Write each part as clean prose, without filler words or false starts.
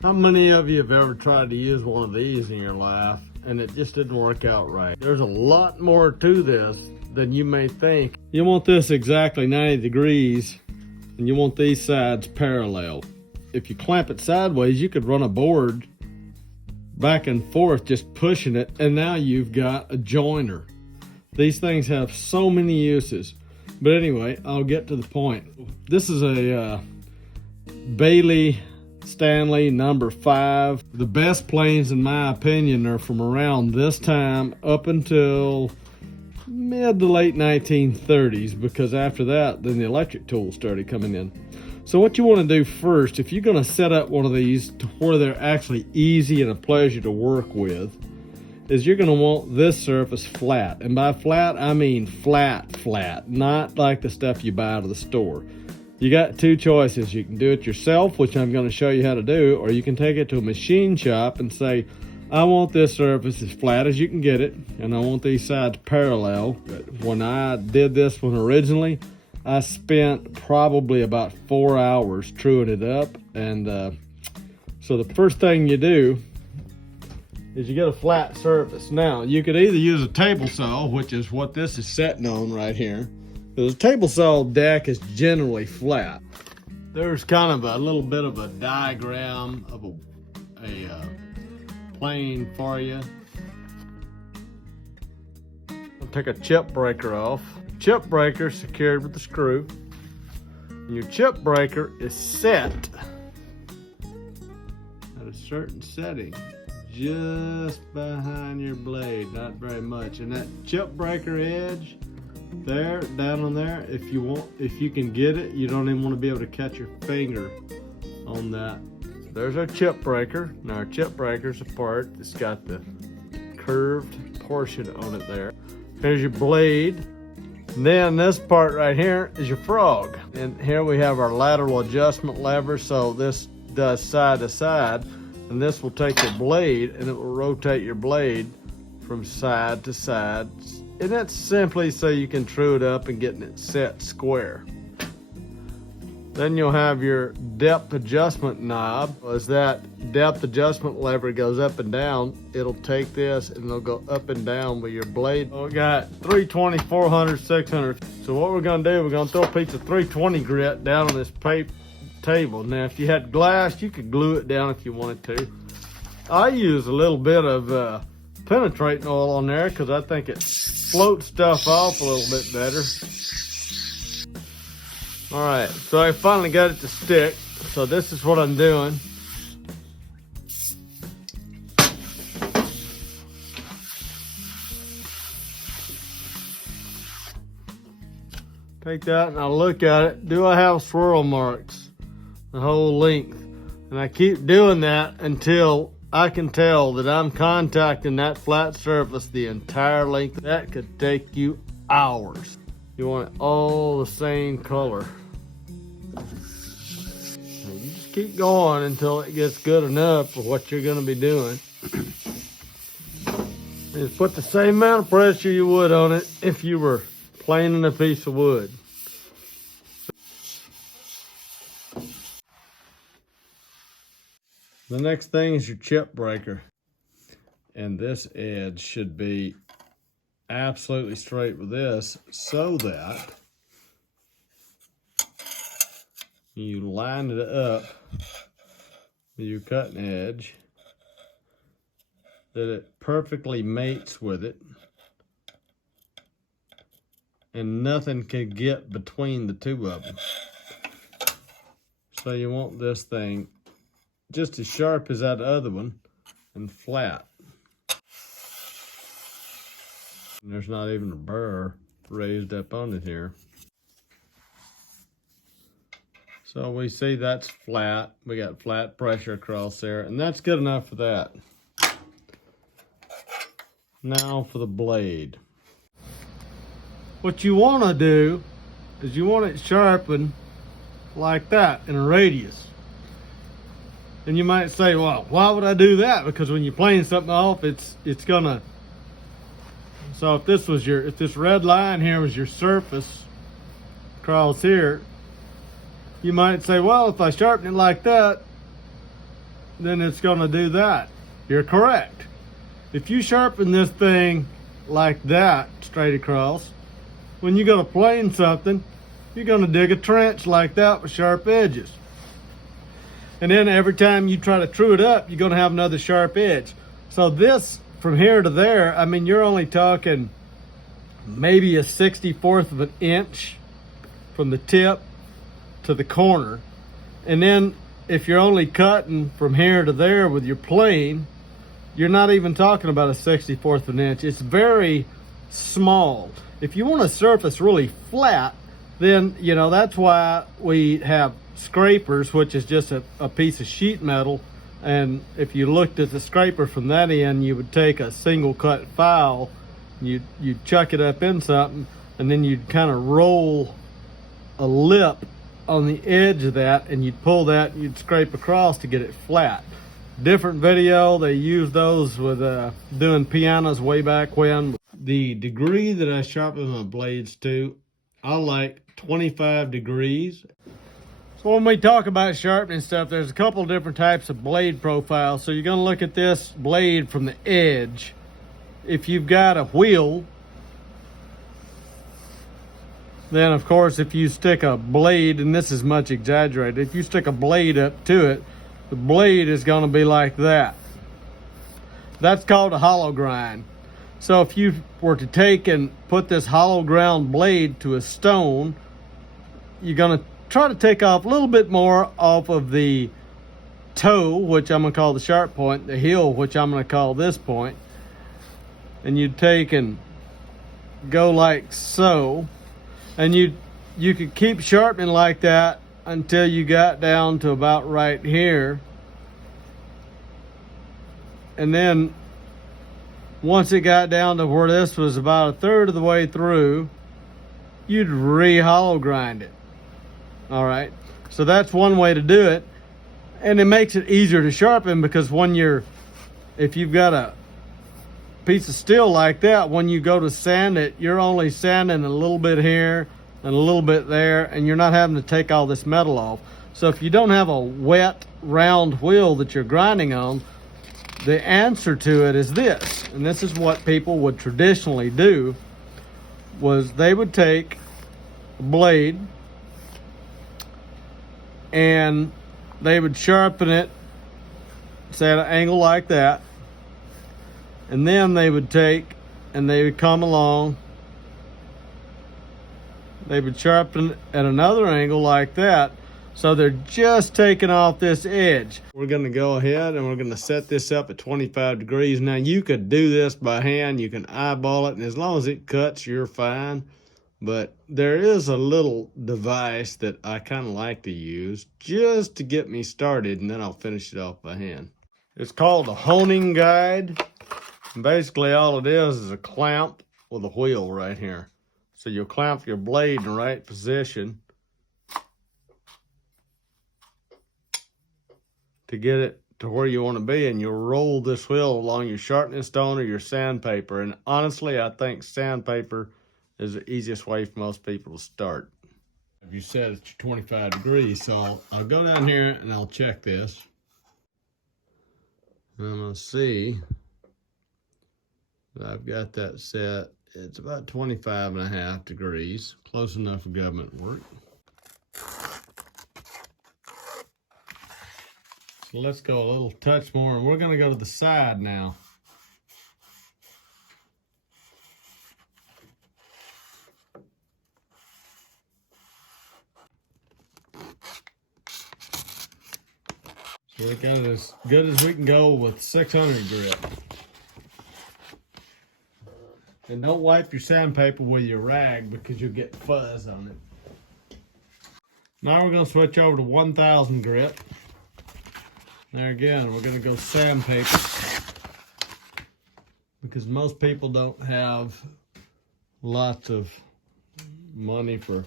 How many of you have ever tried to use one of these in your life and it just didn't work out right? There's a lot more to this than you may think. You want this exactly 90 degrees and you want these sides parallel. If you clamp it sideways, you could run a board back and forth just pushing it, and now you've got a joiner. These things have so many uses. But anyway, I'll get to the point. This is a Bailey Stanley number 5. The best planes, in my opinion, are from around this time up until mid to late 1930s, because after that, then the electric tools started coming in. So what you want to do first, if you're going to set up one of these to where they're actually easy and a pleasure to work with, is you're going to want this surface flat. And by flat, I mean flat, not like the stuff you buy out of the store. You got two choices. You can do it yourself, which I'm going to show you how to do, or you can take it to a machine shop and say, I want this surface as flat as you can get it, and I want these sides parallel. When I did this one originally, I spent probably about 4 hours truing it up. And so the first thing you do is you get a flat surface. Now, you could either use a table saw, which is what this is setting on right here. The table saw deck is generally flat. There's kind of a little bit of a diagram of a plane for you. I'll take a chip breaker off. Chip breaker secured with the screw. And your chip breaker is set at a certain setting, just behind your blade, not very much. And that chip breaker edge there, down on there, if you can get it, you don't even want to be able to catch your finger on that. So there's our chip breaker. Now our chip breaker's apart. It's got the curved portion on it there. Here's your blade. And then this part right here is your frog. And here we have our lateral adjustment lever. So this does side to side, and this will take your blade and it will rotate your blade from side to side. And that's simply so you can true it up and getting it set square. Then you'll have your depth adjustment knob. As that depth adjustment lever goes up and down, it'll take this and it'll go up and down with your blade. We got 320, 400, 600. So what we're gonna do, we're gonna throw a piece of 320 grit down on this table. Now, if you had glass, you could glue it down if you wanted to. I use a little bit of penetrating oil on there because I think it floats stuff off a little bit better. All right, so I finally got it to stick. So this is what I'm doing. Take that and I look at it. Do I have swirl marks the whole length? And I keep doing that until I can tell that I'm contacting that flat surface the entire length. That could take you hours. You want it all the same color. And you just keep going until it gets good enough for what you're gonna be doing. Just put the same amount of pressure you would on it if you were planing a piece of wood. The next thing is your chip breaker. And this edge should be absolutely straight with this so that you line it up with your cutting edge, that it perfectly mates with it and nothing can get between the two of them. So you want this thing just as sharp as that other one and flat. And there's not even a burr raised up on it here. So we see that's flat. We got flat pressure across there, and that's good enough for that. Now for the blade. What you want to do is you want it sharpened like that in a radius. And you might say, well, why would I do that? Because when you're playing something off, it's gonna. So if this red line here was your surface across here, you might say, well, if I sharpen it like that, then it's going to do that. You're correct. If you sharpen this thing like that straight across, when you go to plane something, you're going to dig a trench like that with sharp edges. And then every time you try to true it up, you're going to have another sharp edge. So this, from here to there, I mean, you're only talking maybe a 64th of an inch from the tip to the corner. And then if you're only cutting from here to there with your plane, you're not even talking about a 64th of an inch. It's very small. If you want a surface really flat, then, you know, that's why we have scrapers, which is just a piece of sheet metal. And if you looked at the scraper from that end, you would take a single cut file, you'd chuck it up in something, and then you'd kind of roll a lip on the edge of that, and you'd pull that and you'd scrape across to get it flat. Different video, they use those with doing pianos way back when. The degree that I sharpen my blades to, I like 25 degrees. So when we talk about sharpening stuff, there's a couple different types of blade profiles. So you're going to look at this blade from the edge. If you've got a wheel, then of course if you stick a blade, and this is much exaggerated, if you stick a blade up to it, the blade is going to be like that. That's called a hollow grind. So if you were to take and put this hollow ground blade to a stone, you're going to try to take off a little bit more off of the toe, which I'm going to call the sharp point, the heel, which I'm going to call this point. And you'd take and go like so. And you could keep sharpening like that until you got down to about right here. And then once it got down to where this was about a third of the way through, you'd re-hollow grind it. All right, so that's one way to do it. And it makes it easier to sharpen because if you've got a piece of steel like that, when you go to sand it, you're only sanding a little bit here and a little bit there, and you're not having to take all this metal off. So if you don't have a wet, round wheel that you're grinding on, the answer to it is this. And this is what people would traditionally do, was they would take a blade and they would sharpen it, say at an angle like that, and then they would take and they would come along, they would sharpen at another angle like that, so they're just taking off this edge. We're going to go ahead and we're going to set this up at 25 degrees. Now you could do this by hand, you can eyeball it, and as long as it cuts, you're fine. But there is a little device that I kind of like to use just to get me started, and then I'll finish it off by hand. It's called a honing guide. And basically all it is a clamp with a wheel right here. So you'll clamp your blade in the right position to get it to where you want to be, and you'll roll this wheel along your sharpening stone or your sandpaper. And honestly, I think sandpaper is the easiest way for most people to start. You said it's 25 degrees, so I'll go down here and I'll check this. And I'm going to see that I've got that set. It's about 25.5 degrees, close enough for government work. So let's go a little touch more, and we're going to go to the side now. So we got it as good as we can go with 600 grit. And don't wipe your sandpaper with your rag because you'll get fuzz on it. Now we're going to switch over to 1000 grit. There again, we're going to go sandpaper because most people don't have lots of money for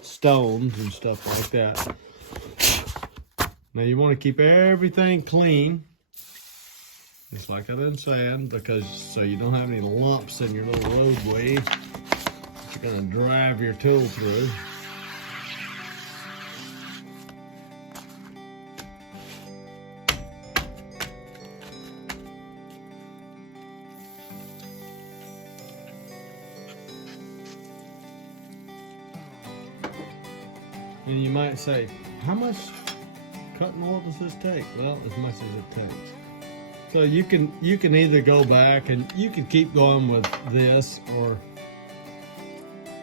stones and stuff like that. Now you want to keep everything clean, just like I've been saying, because so you don't have any lumps in your little roadway that you're going to drive your tool through. And you might say, how much cutting oil does this take? Well, as much as it takes. So you can either go back and you can keep going with this, or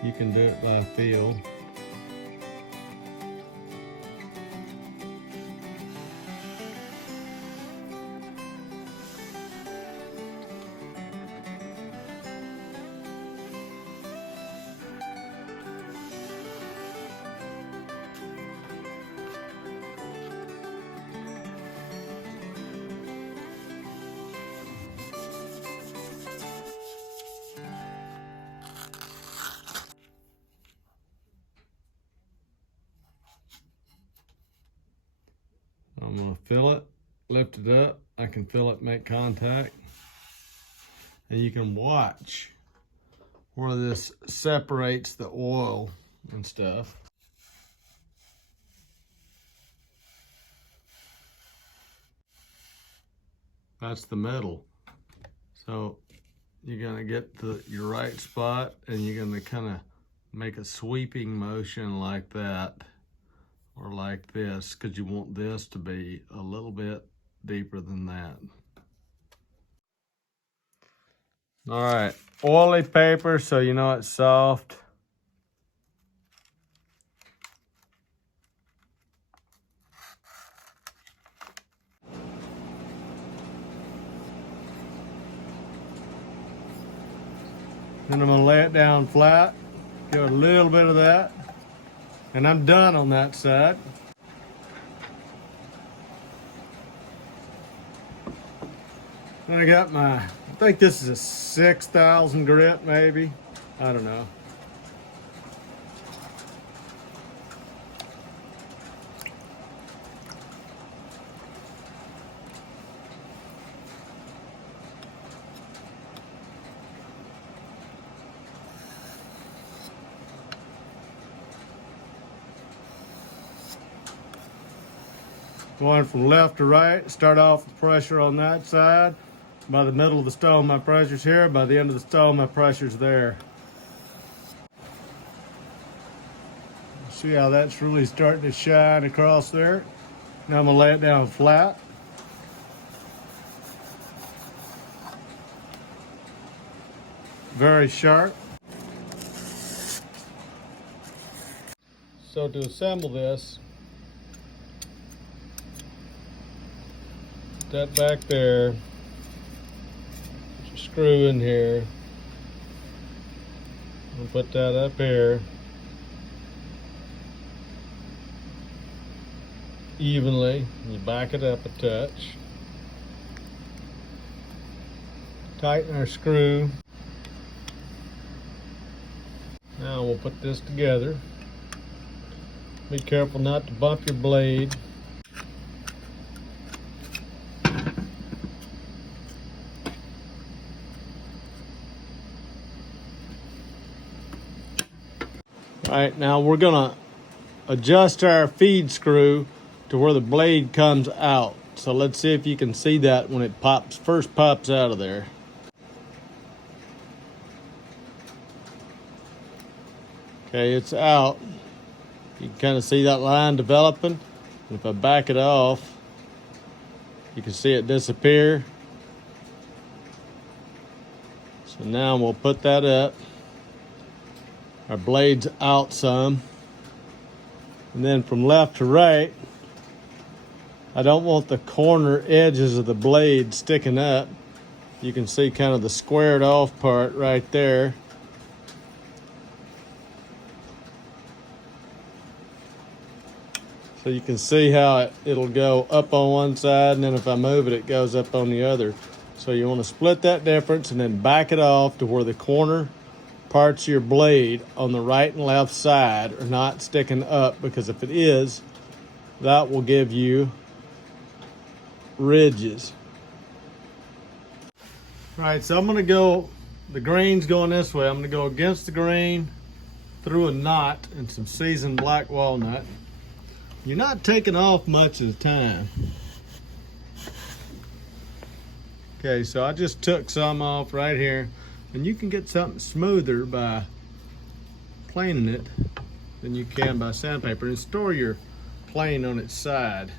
you can do it by feel. I'm gonna fill it, lift it up. I can feel it make contact. And you can watch where this separates the oil and stuff. That's the metal. So you're gonna get your right spot, and you're gonna kind of make a sweeping motion like that, or like this, because you want this to be a little bit deeper than that. All right, oily paper, so you know it's soft. Then I'm gonna lay it down flat, give it a little bit of that, and I'm done on that side. Then I got my, I think this is a 6,000 grit maybe, I don't know. Going from left to right, start off with pressure on that side. By the middle of the stone, my pressure's here. By the end of the stone, my pressure's there. See how that's really starting to shine across there? Now I'm gonna lay it down flat. Very sharp. So to assemble this, put that back there, put your screw in here, and put that up here evenly. You back it up a touch, tighten our screw. Now we'll put this together. Be careful not to bump your blade. All right, now we're gonna adjust our feed screw to where the blade comes out. So let's see if you can see that when it first pops out of there. Okay, it's out. You can kind of see that line developing. If I back it off, you can see it disappear. So now we'll put that up. Our blade's out some. And then from left to right, I don't want the corner edges of the blade sticking up. You can see kind of the squared off part right there. So you can see how it'll go up on one side, and then if I move it, it goes up on the other. So you want to split that difference and then back it off to where the corner parts of your blade on the right and left side are not sticking up, because if it is, that will give you ridges. All right, so I'm gonna go, the grain's going this way. I'm gonna go against the grain through a knot and some seasoned black walnut. You're not taking off much of the time. Okay, so I just took some off right here, and you can get something smoother by planing it than you can by sandpaper, and store your plane on its side.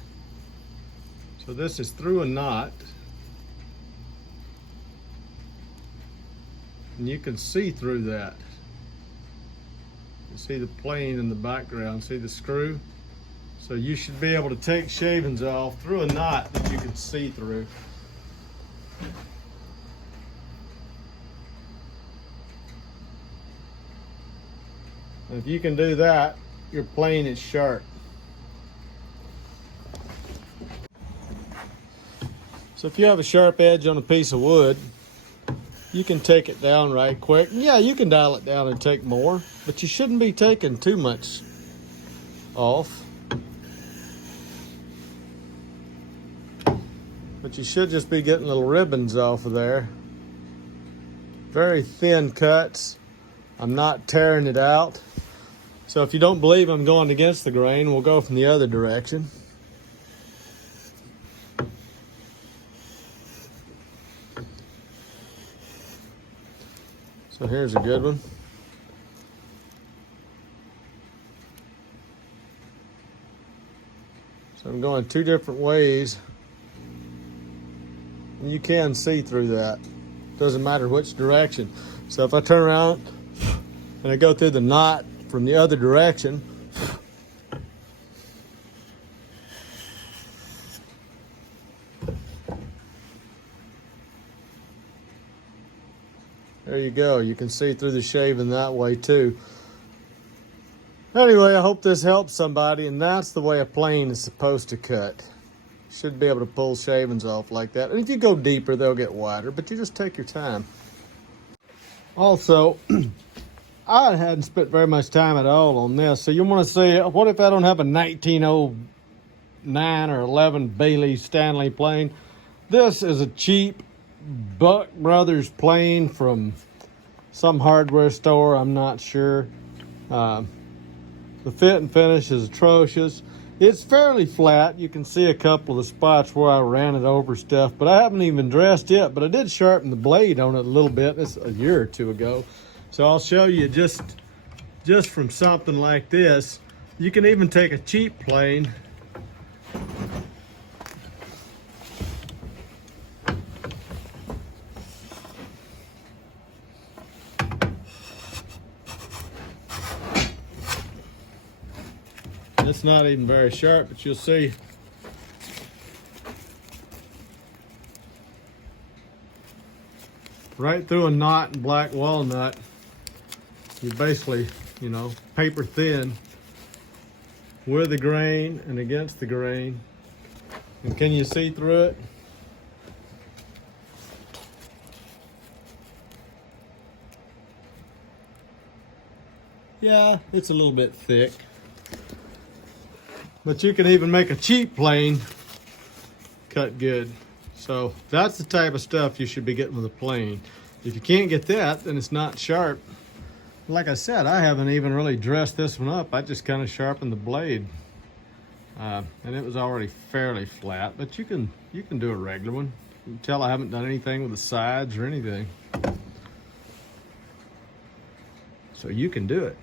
So this is through a knot, and you can see through that. You see the plane in the background, see the screw? So you should be able to take shavings off through a knot that you can see through. And if you can do that, your plane is sharp. So if you have a sharp edge on a piece of wood, you can take it down right quick. Yeah, you can dial it down and take more, but you shouldn't be taking too much off. But you should just be getting little ribbons off of there. Very thin cuts. I'm not tearing it out. So if you don't believe I'm going against the grain, we'll go from the other direction. So here's a good one. So I'm going two different ways. And you can see through that. Doesn't matter which direction. So if I turn around and I go through the knot from the other direction, there you go. You can see through the shaving that way too. Anyway, I hope this helps somebody, and that's the way a plane is supposed to cut. Should be able to pull shavings off like that. And if you go deeper, they'll get wider, but you just take your time. Also, I hadn't spent very much time at all on this, so you want to see, what if I don't have a 1909 or 11 Bailey Stanley plane? This is a cheap Buck Brothers plane from some hardware store, I'm not sure. The fit and finish is atrocious. It's fairly flat. You can see a couple of the spots where I ran it over stuff, but I haven't even dressed it, but I did sharpen the blade on it a little bit. It's a year or two ago. So I'll show you just from something like this. You can even take a cheap plane it's not even very sharp, but you'll see right through a knot in black walnut. You basically, you know, paper thin with the grain and against the grain. And can you see through it? Yeah, it's a little bit thick. But you can even make a cheap plane cut good. So that's the type of stuff you should be getting with a plane. If you can't get that, then it's not sharp. Like I said, I haven't even really dressed this one up. I just kind of sharpened the blade. And it was already fairly flat, but you can do a regular one. You can tell I haven't done anything with the sides or anything. So you can do it.